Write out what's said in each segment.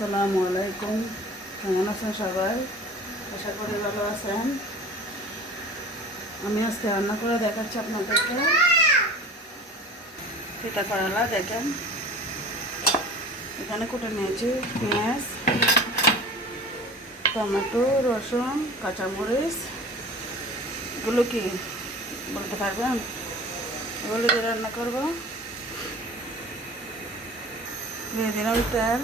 আসসালামু আলাইকুম। কেমন আছেন সবাই? আশা করি ভালো আছেন। আমি আজকে রান্না করে দেখাচ্ছি আপনাদেরকে তিতা করলা। দেখেন, এখানে কুটে নিয়েছি পেঁয়াজ, টমেটো, রসুন, কাঁচামরিচ। এগুলো কি বলতে পারবেন? এগুলো দিয়ে রান্না করবো। দিয়ে দিলাম তেল,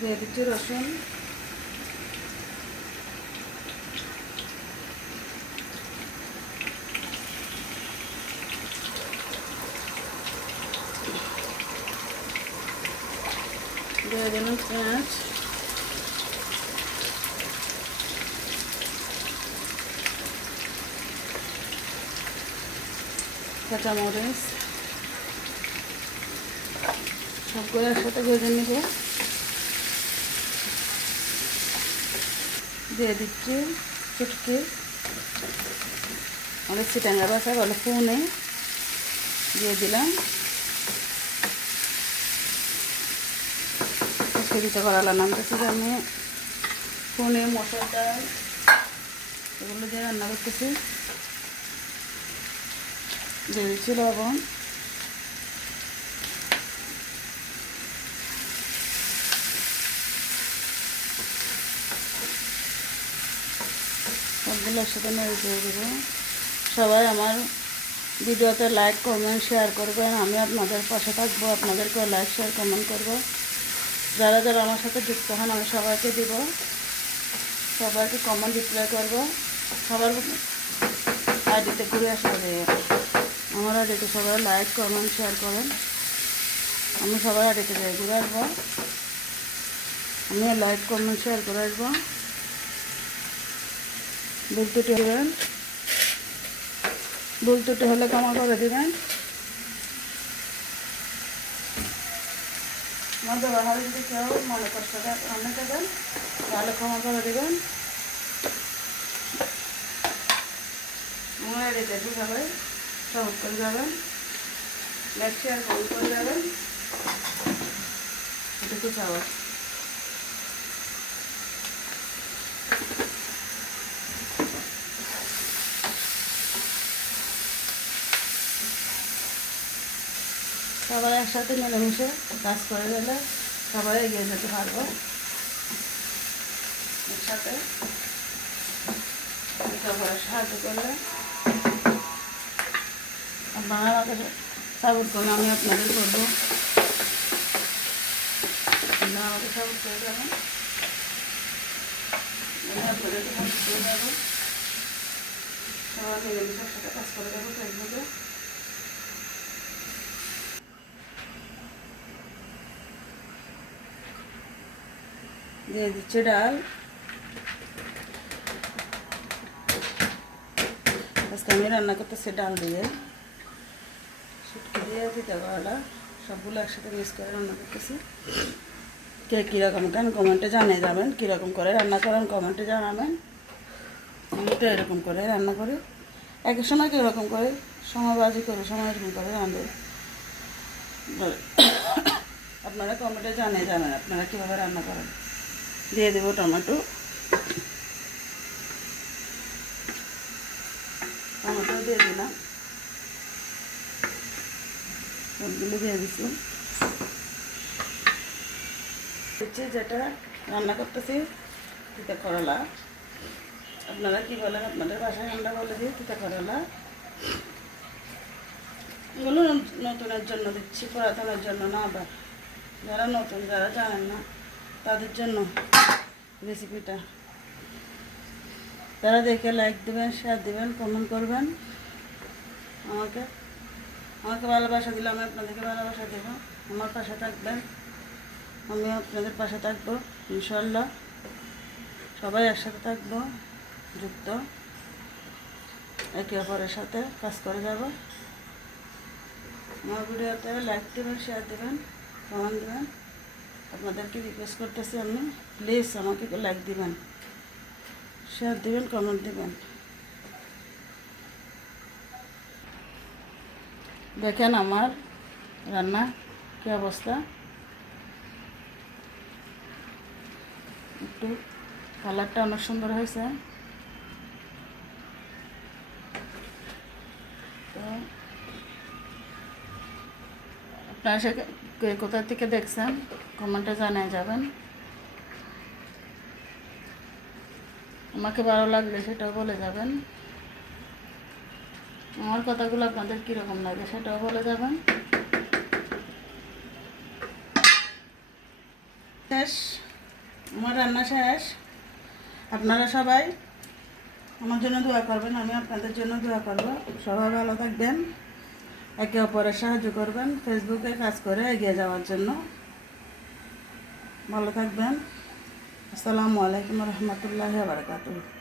দিয়ে দিচ্ছি রসুন, দিয়ে দিলাম পেঁয়াজ, কাঁচামরিচ, সবগুলো একসাথে ভেজে নিব। দিয়ে দিচ্ছি চুটকি, অনেক চিটাঙ্গা বাসা বলে ফোনে দিয়ে দিলাম। দিতে করালাম নামতেছি যে আমি ফোনে মশার ডাল এগুলো দিয়ে রান্না করতেছি। দিয়ে দিচ্ছি লবণ, সবগুলো একসাথে নেড়ে দিয়ে দেবো। সবাই আমার ভিডিওতে লাইক কমেন্ট শেয়ার করবেন। আমি আপনাদের পাশে থাকবো, আপনাদেরকেও লাইক শেয়ার কমেন্ট করবো। যারা যারা আমার সাথে যুক্ত হন আমি সবাইকে দিব, সবাইকে কমেন্ট রিপ্লাই করবো। সবার আইডিতে ঘুরে আসবে, আমার আইডিতে সবাই লাইক কমেন্ট শেয়ার করেন। আমি সবার আইডিতে যাই ঘুরে আসবো, আমি লাইক কমেন্ট শেয়ার করে আসবো। ভুল ত্রুটি দেবেন, ভুল ত্রুটি হলে ক্ষমা করে দেবেন। আমার ব্যবহারে যদি কেউ মনে কষ্ট রান্না দেবেন তাহলে ক্ষমা করে দেবেন। আমার আইডিতে সবাই সহজ করে যাবেন, লাইক শেয়ার কমেন্ট করে যাবেন, এটুকু চাওয়া। সবাই একসাথে মিলেমিশে কাজ করে গেলে সবাই এগিয়ে যেতে পারবো। একসাথে সবাই সাহায্য করলে আপনারা আমাকে সাপোর্ট করলে আমি আপনাদের করবো, আপনারা আমাকে সাপোর্ট করে যাবেন, আমি আপনাদেরকে সাপোর্ট করে যাবো। সবাই মিলেমিশে একসাথে কাজ করে যাবো ফেসবুকে। দিয়ে দিচ্ছি ডাল। আজকে আমি রান্না করতেছি ডাল দিয়ে, শুটকি দিয়ে তিতা করলা সবগুলো একসাথে মিক্স করে রান্না করতেছি। কে কীরকম কেন কমেন্টে জানিয়ে যাবেন, কীরকম করে রান্না করেন কমেন্টে জানাবেন। আমি তো এরকম করে রান্না করি, একই সময় কীরকম করে সময়বাজি করে সময় এরকম করে রান্না। আপনারা কমেন্টে জানিয়ে যাবেন আপনারা কীভাবে রান্না করেন। দিয়ে দেবো টমেটো, টমেটো দিয়ে দিলাম, সবগুলো দিয়ে দিচ্ছি। যেটা রান্না করতেছি তিতা করলা, আপনারা কি বলেন আপনাদের বাসায় আমরা বলে দিই তিতা করলা। এগুলো নতুনের জন্য দিচ্ছি, পুরাতনের জন্য না। আবার যারা নতুন যারা জানেন না তাদের জন্য রেসিপিটা। তারা দেখে লাইক দেবেন, শেয়ার দেবেন, কমেন্ট করবেন। আমাকে আমাকে ভালোবাসা দিলে আমি আপনাদেরকে ভালোবাসা দেবো। আমার পাশে থাকবেন, আমি আপনাদের পাশে থাকবো ইনশাল্লাহ। সবাই একসাথে থাকবো, যুক্ত, একে অপরের সাথে কাজ করে যাব। আমার ভিডিওতে লাইক দেবেন, শেয়ার দেবেন, কমেন্ট দেবেন। আপনাদেরকে রিকোয়েস্ট করতেছি আমি, প্লিজ আমাকে লাইক দিবেন, শেয়ার দিবেন, কমেন্ট দিবেন। দেখেন আমার রান্না কী অবস্থা। একটু কালারটা অনেক সুন্দর হয়েছে। তো আপনারা সে কোথা থেকে দেখছেন কমেন্টে জানিয়ে যাবেন। আমাকে ভালো লাগলে সেটাও বলে যাবেন। আমার কথাগুলো আপনাদের কীরকম লাগে সেটাও বলে যাবেন। শেষ, আমার রান্না শেষ। আপনারা সবাই আমার জন্য দোয়া করবেন, আমি আপনাদের জন্য দোয়া করব। সবাই ভালো থাকবেন, একে অপরের সাহায্য করবেন ফেসবুকে কাজ করে এগিয়ে যাওয়ার জন্য। ভালো থাকবেন। আসসালামু আলাইকুম রহমতুল্লাহি ওয়া বারাকাতুহু।